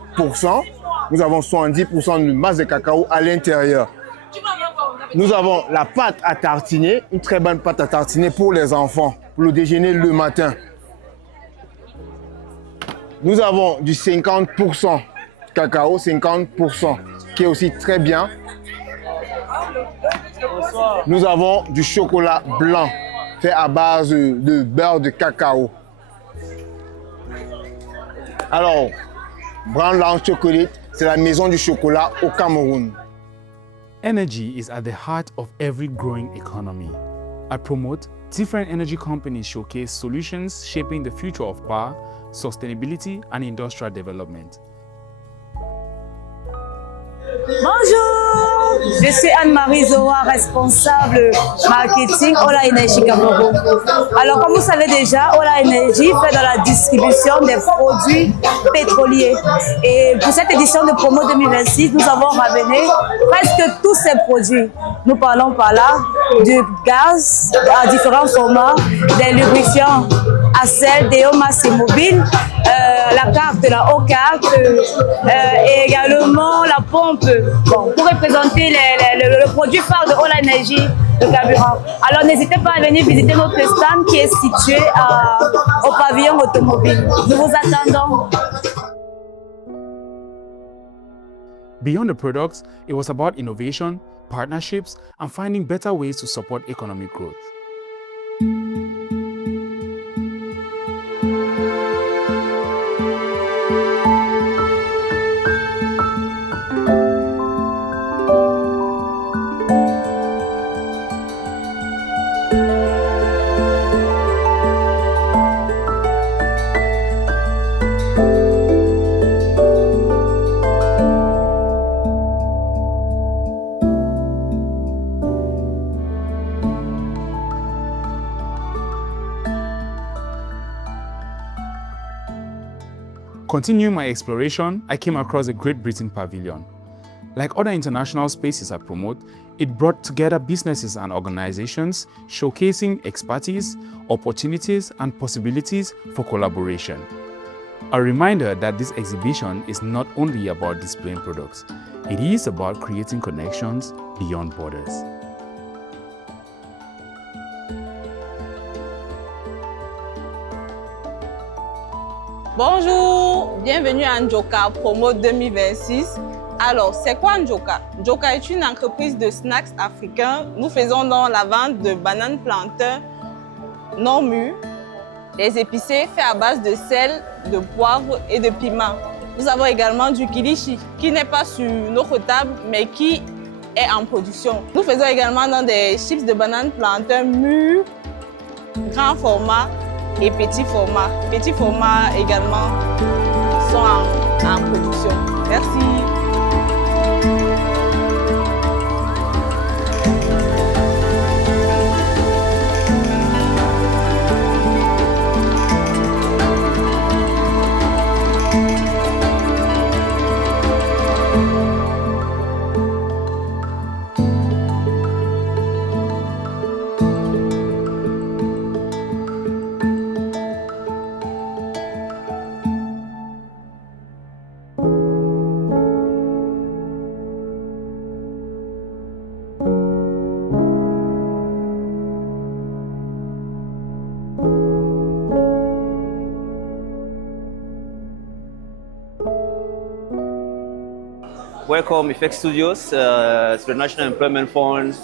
nous avons 70% de masse de cacao à l'intérieur. Nous avons la pâte à tartiner, une très bonne pâte à tartiner pour les enfants, pour le déjeuner le matin. Nous avons du 50% cacao, 50%, qui est aussi très bien. Nous avons du chocolat blanc fait à base de beurre de cacao. Alors, Brown Lounge Chocolate, c'est la maison du chocolat au Cameroun. Energy is at the heart of every growing economy. At Promote, different energy companies showcase solutions shaping the future of power, sustainability, and industrial development. Bonjour, je suis Anne-Marie Zoa, responsable marketing Ola Energy Cameroun. Alors comme vous savez déjà, Ola Energy fait dans la distribution des produits pétroliers. Et pour cette édition de promo 2026, nous avons ramené presque tous ces produits. Nous parlons par là du gaz à différents formats, des lubrifiants à sel, des masses mobiles, la carte, la haute carte et également la pompe pour représenter le produit phare de Ola Energy, le carburant. Alors n'hésitez pas à venir visiter notre stand qui est situé au pavillon automobile. Nous vous attendons. Beyond the products, it was about innovation, partnerships, and finding better ways to support economic growth. Continuing my exploration, I came across the Great Britain Pavilion. Like other international spaces I promote, it brought together businesses and organizations showcasing expertise, opportunities, and possibilities for collaboration. A reminder that this exhibition is not only about displaying products, it is about creating connections beyond borders. Bonjour, bienvenue à Njoka Promo 2026. Alors, c'est quoi Njoka? Njoka est une entreprise de snacks africains. Nous faisons donc la vente de bananes plantains non mûres, des épicés faits à base de sel, de poivre et de piment. Nous avons également du kilichi qui n'est pas sur notre table mais qui est en production. Nous faisons également dans des chips de bananes plantains mûrs, grand format et petit format. Petit format également sont en production. Merci. welcome Effect Studios to the National Employment Fund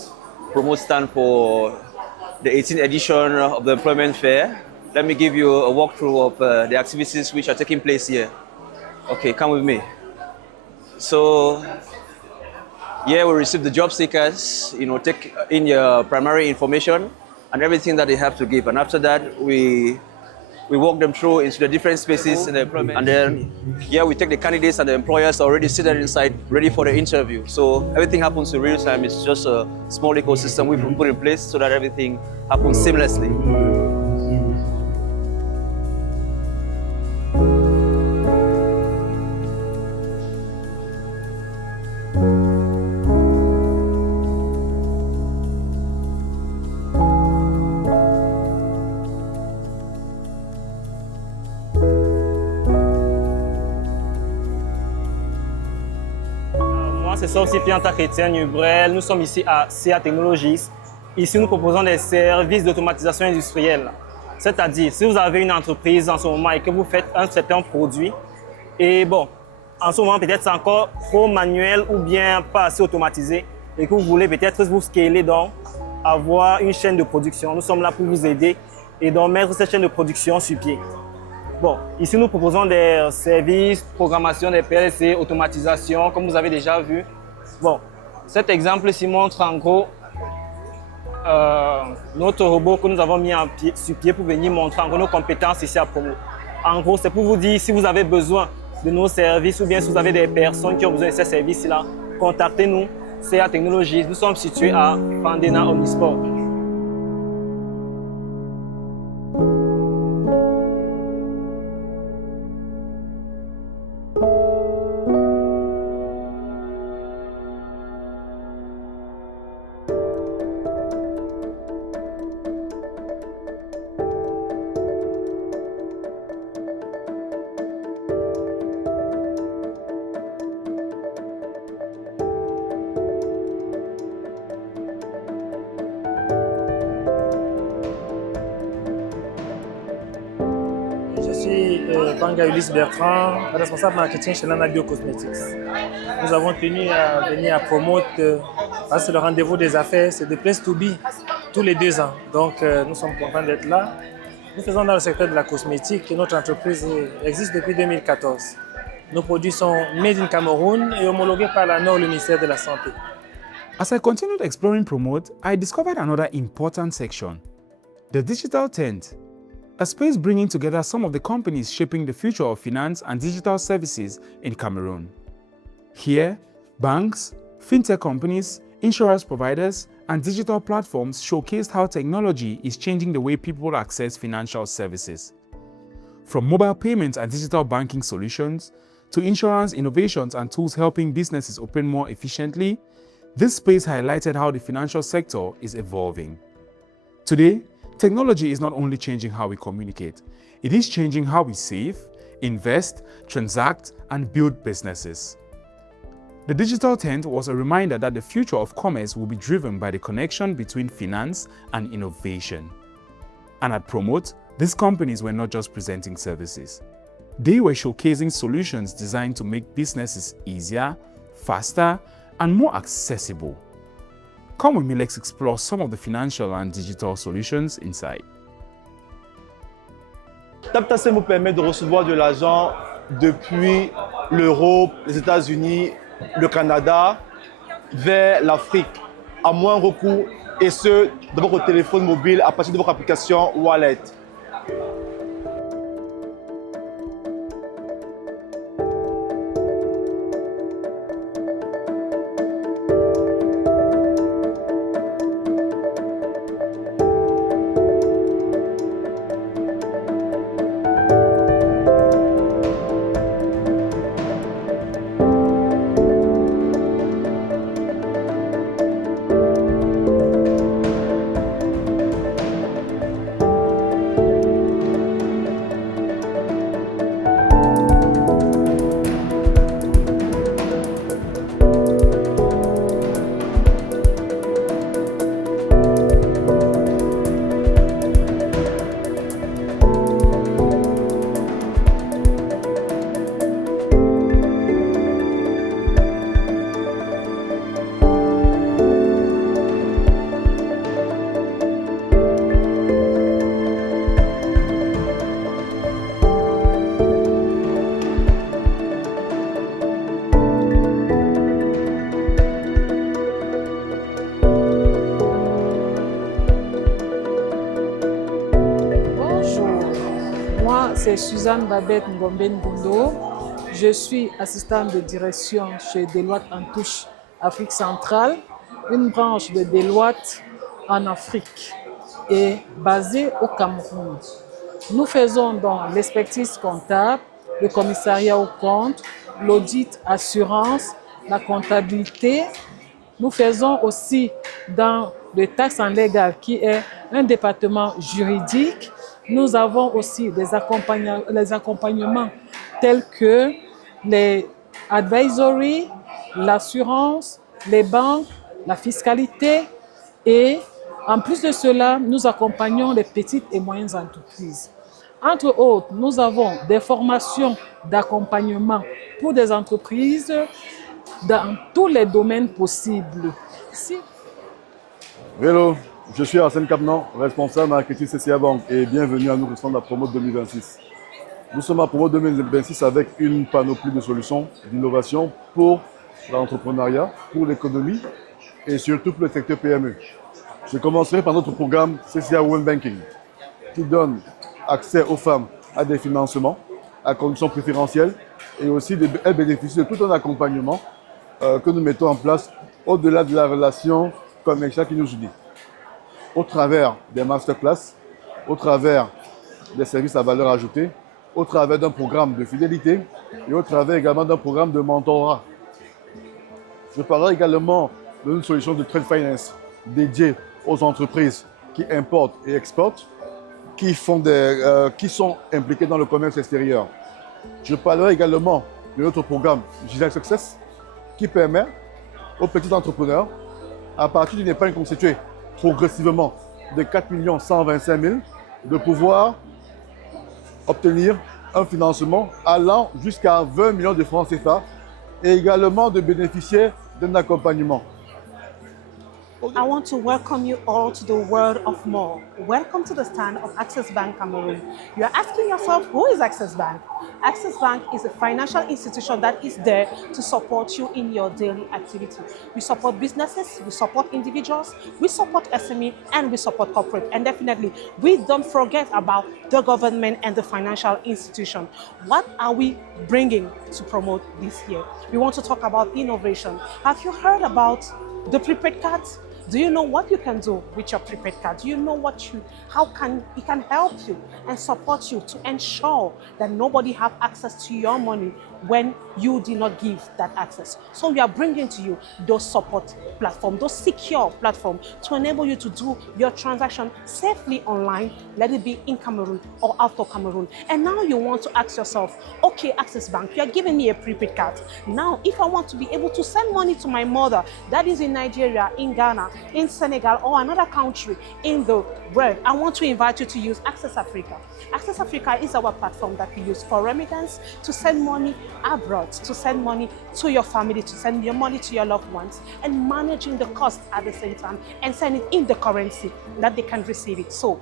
promote stand for the 18th edition of the Employment Fair. Let me give you a walkthrough of the activities which are taking place here. Okay, come with me. So here we receive the job seekers, take in your primary information and everything that they have to give. And after that, we walk them through into the different spaces in the employment. And then here we take the candidates and the employers already seated inside, ready for the interview. So everything happens in real time. It's just a small ecosystem we've put in place so that everything happens seamlessly. C'est Sophie Pianta Chrétienne Ubrel. Nous sommes ici à CA Technologies. Ici, nous proposons des services d'automatisation industrielle. C'est-à-dire, si vous avez une entreprise en ce moment et que vous faites un certain produit, et bon, en ce moment, peut-être c'est encore trop manuel ou bien pas assez automatisé, et que vous voulez peut-être vous scaler, donc avoir une chaîne de production. Nous sommes là pour vous aider et donc mettre cette chaîne de production sur pied. Bon, ici nous proposons des services, programmation des PLC, automatisation, comme vous avez déjà vu. Bon, cet exemple-ci montre en gros notre robot que nous avons mis sur pied pour venir montrer en gros nos compétences ici à Promo. En gros, c'est pour vous dire si vous avez besoin de nos services ou bien si vous avez des personnes qui ont besoin de ces services-là, contactez-nous, CA Technologies. Nous sommes situés à Fandena Omnisport. Banga Ulysse Bertrand, responsable marketing chez Nana Biocosmetics. Nous avons tenu à venir à Promote, c'est le rendez-vous des affaires, c'est de place to be tous les 2 ans. Donc nous sommes contents d'être là. Nous faisons dans le secteur de la cosmétique et notre entreprise existe depuis 2014. Nos produits sont made in Cameroon et homologués par l'ANOR, le ministère de la Santé. As I continued exploring Promote, I discovered another important section, the digital tent. A space bringing together some of the companies shaping the future of finance and digital services in Cameroon. Here, banks, fintech companies, insurance providers, and digital platforms showcased how technology is changing the way people access financial services. From mobile payments and digital banking solutions, to insurance innovations and tools helping businesses operate more efficiently, this space highlighted how the financial sector is evolving. Today, technology is not only changing how we communicate, it is changing how we save, invest, transact, and build businesses. The digital tent was a reminder that the future of commerce will be driven by the connection between finance and innovation. And at Promote, these companies were not just presenting services. They were showcasing solutions designed to make businesses easier, faster, and more accessible. Come with me, let's explore some of the financial and digital solutions inside. TapTaSend vous permet de recevoir de l'argent depuis l'Europe, les États-Unis, le Canada, vers l'Afrique, à moindre coût, et ce, de votre téléphone mobile à partir de votre application Wallet. c'est Suzanne Babette Ngomben Gundo. Je suis assistante de direction chez Deloitte en Touche Afrique centrale, une branche de Deloitte en Afrique et basée au Cameroun. Nous faisons donc l'expertise comptable, le commissariat aux comptes, l'audit assurance, la comptabilité. Nous faisons aussi dans le tax en légal qui est un département juridique. Nous avons aussi les accompagnements tels que les advisory, l'assurance, les banques, la fiscalité et en plus de cela, nous accompagnons les petites et moyennes entreprises. Entre autres, nous avons des formations d'accompagnement pour des entreprises dans tous les domaines possibles. Hello, je suis Arsène Capnan, responsable marketing CCA Bank et bienvenue à notre stand à Promote 2026. Nous sommes à Promote 2026 avec une panoplie de solutions d'innovation pour l'entrepreneuriat, pour l'économie et surtout pour le secteur PME. Je commencerai par notre programme CCA Women Banking qui donne accès aux femmes à des financements à conditions préférentielles et aussi elles bénéficient de tout un accompagnement que nous mettons en place au-delà de la relation commerciale qui nous unit. Au travers des masterclass, au travers des services à valeur ajoutée, au travers d'un programme de fidélité et au travers également d'un programme de mentorat. Je parlerai également d'une solution de trade finance dédiée aux entreprises qui importent et exportent, qui sont impliquées dans le commerce extérieur. Je parlerai également de notre programme Giselle Success qui permet aux petits entrepreneurs, à partir d'une épargne constituée progressivement de 4 125 000, de pouvoir obtenir un financement allant jusqu'à 20 millions de francs CFA et également de bénéficier d'un accompagnement. I want to welcome you all to the world of more. Welcome to the stand of Access Bank Cameroon. You are asking yourself, who is Access Bank? Access Bank is a financial institution that is there to support you in your daily activity. We support businesses, we support individuals, we support SME, and we support corporate. And definitely, we don't forget about the government and the financial institution. What are we bringing to promote this year? We want to talk about innovation. Have you heard about the prepaid cards? Do you know what you can do with your prepaid card? Do you know how it can help you and support you to ensure that nobody have access to your money when you did not give that access? So we are bringing to you those support platforms, those secure platforms to enable you to do your transaction safely online, let it be in Cameroon or out of Cameroon. And now you want to ask yourself, okay, Access Bank, you are giving me a prepaid card. Now, if I want to be able to send money to my mother that is in Nigeria, in Ghana, in Senegal, or another country in the world, I want to invite you to use Access Africa. Access Africa is our platform that we use for remittance, to send money abroad, to send money to your family, to send your money to your loved ones, and managing the cost at the same time and send it in the currency that they can receive it. So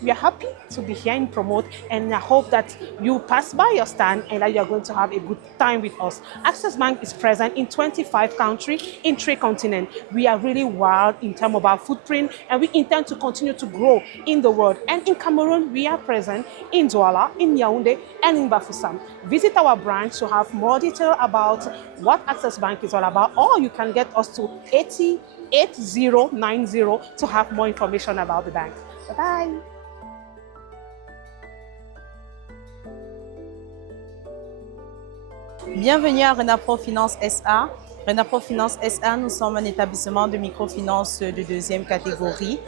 we are happy to be here in Promote, and I hope that you pass by your stand and that you're going to have a good time with us. Access Bank is present in 25 countries in 3 continents. We are really wild in terms of our footprint, and we intend to continue to grow in the world. And in Cameroon, we are present in Douala, in Yaoundé, and in Bafoussam. Visit our branch to have more detail about what Access Bank is all about, or you can get us to 8090 to have more information about the bank. Bye-bye. Bienvenue à Renapro Finance SA. Renapro Finance SA, nous sommes un établissement de microfinance de 2e catégorie.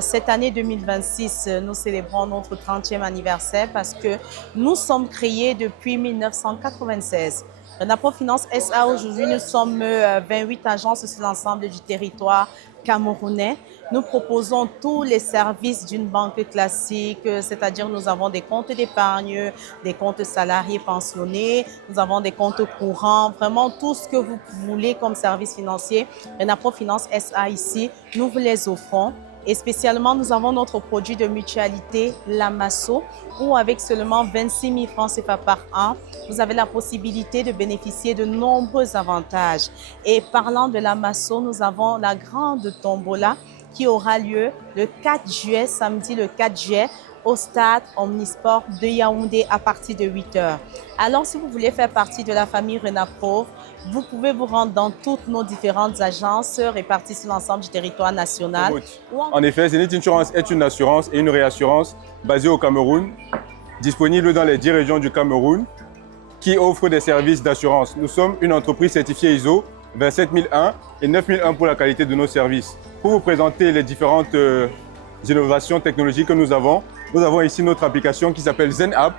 Cette année 2026, nous célébrons notre 30e anniversaire parce que nous sommes créés depuis 1996. Renapro Finance SA, aujourd'hui, nous sommes 28 agences sur l'ensemble du territoire camerounais. Nous proposons tous les services d'une banque classique, c'est-à-dire nous avons des comptes d'épargne, des comptes salariés pensionnés, nous avons des comptes courants, vraiment tout ce que vous voulez comme service financier. Renapro Finance SA ici, nous vous les offrons. Et spécialement, nous avons notre produit de mutualité, la Masso, où avec seulement 26 000 francs CFA par an, vous avez la possibilité de bénéficier de nombreux avantages. Et parlant de la Masso, nous avons la grande tombola qui aura lieu le 4 juillet, samedi le 4 juillet, au stade Omnisport de Yaoundé à partir de 8h. Alors, si vous voulez faire partie de la famille Renapro, vous pouvez vous rendre dans toutes nos différentes agences réparties sur l'ensemble du territoire national. En effet, Zenith Insurance est une assurance et une réassurance basée au Cameroun, disponible dans les 10 régions du Cameroun, qui offre des services d'assurance. Nous sommes une entreprise certifiée ISO 27001 et 9001 pour la qualité de nos services. Pour vous présenter les différentes innovations technologiques que nous avons ici notre application qui s'appelle ZenApp.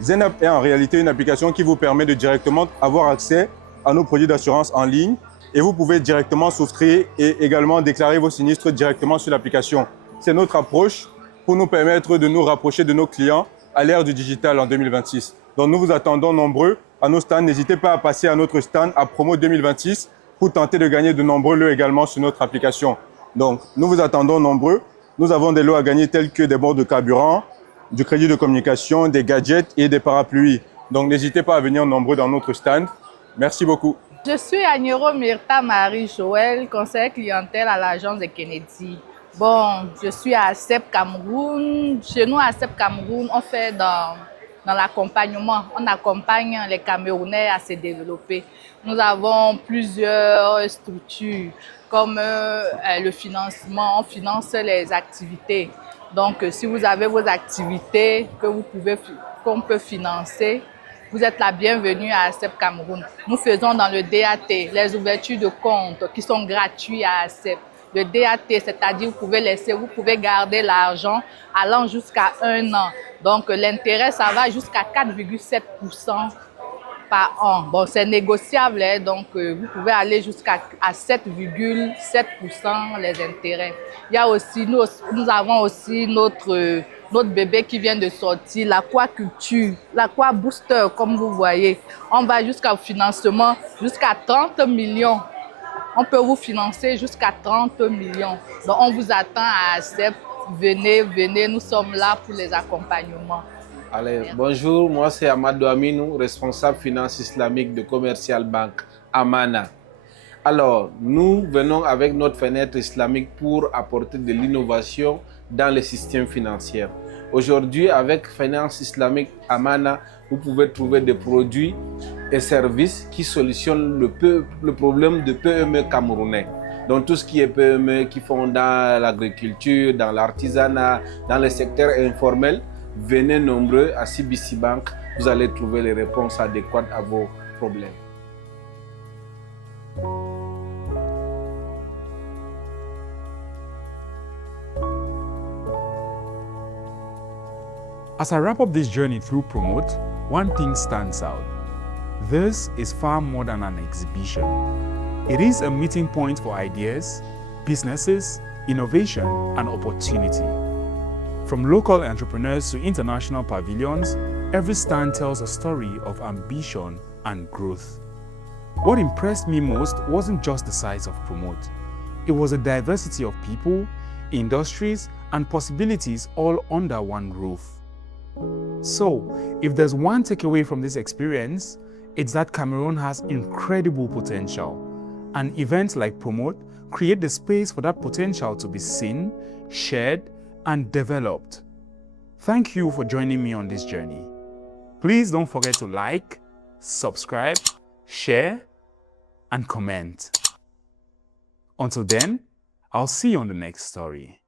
ZenApp est en réalité une application qui vous permet de directement avoir accès à nos produits d'assurance en ligne et vous pouvez directement souscrire et également déclarer vos sinistres directement sur l'application. C'est notre approche pour nous permettre de nous rapprocher de nos clients à l'ère du digital en 2026. Donc nous vous attendons nombreux à nos stands. N'hésitez pas à passer à notre stand à Promo 2026 pour tenter de gagner de nombreux lots également sur notre application. Donc nous vous attendons nombreux. Nous avons des lots à gagner tels que des bons de carburant, du crédit de communication, des gadgets et des parapluies. Donc n'hésitez pas à venir nombreux dans notre stand. Merci beaucoup. Je suis Agnero Myrta Marie-Joël, conseillère clientèle à l'agence de Kennedy. Bon, je suis à ACEP Cameroun. Chez nous, à ACEP Cameroun, on fait dans l'accompagnement. On accompagne les Camerounais à se développer. Nous avons plusieurs structures comme le financement. On finance les activités. Donc, si vous avez vos activités qu'on peut financer, vous êtes la bienvenue à ACEP Cameroun. Nous faisons dans le DAT les ouvertures de comptes qui sont gratuites à ACEP. Le DAT, c'est-à-dire vous pouvez garder l'argent allant jusqu'à 1 an. Donc l'intérêt, ça va jusqu'à 4,7% par an. Bon, c'est négociable, hein, donc vous pouvez aller jusqu'à 7,7% les intérêts. Il y a aussi, nous avons aussi notre bébé qui vient de sortir, l'aquaculture, l'aqua booster, comme vous voyez. On va jusqu'au financement, jusqu'à 30 millions. On peut vous financer jusqu'à 30 millions. Donc, on vous attend à ACEP. Venez, nous sommes là pour les accompagnements. Allez, bonjour, moi c'est Amadou Aminou, responsable finance islamique de Commercial Bank, Amana. Alors, nous venons avec notre fenêtre islamique pour apporter de l'innovation dans les systèmes financiers. Aujourd'hui, avec Finance Islamique Amana, vous pouvez trouver des produits et services qui solutionnent le problème de PME camerounais. Donc tout ce qui est PME qui font dans l'agriculture, dans l'artisanat, dans le secteur informel, venez nombreux à CBC Bank, vous allez trouver les réponses adéquates à vos problèmes. As I wrap up this journey through Promote, one thing stands out. This is far more than an exhibition. It is a meeting point for ideas, businesses, innovation, and opportunity. From local entrepreneurs to international pavilions, every stand tells a story of ambition and growth. What impressed me most wasn't just the size of Promote. It was a diversity of people, industries, and possibilities all under one roof. So, if there's one takeaway from this experience, it's that Cameroon has incredible potential, and events like Promote create the space for that potential to be seen, shared, and developed. Thank you for joining me on this journey. Please don't forget to like, subscribe, share, and comment. Until then, I'll see you on the next story.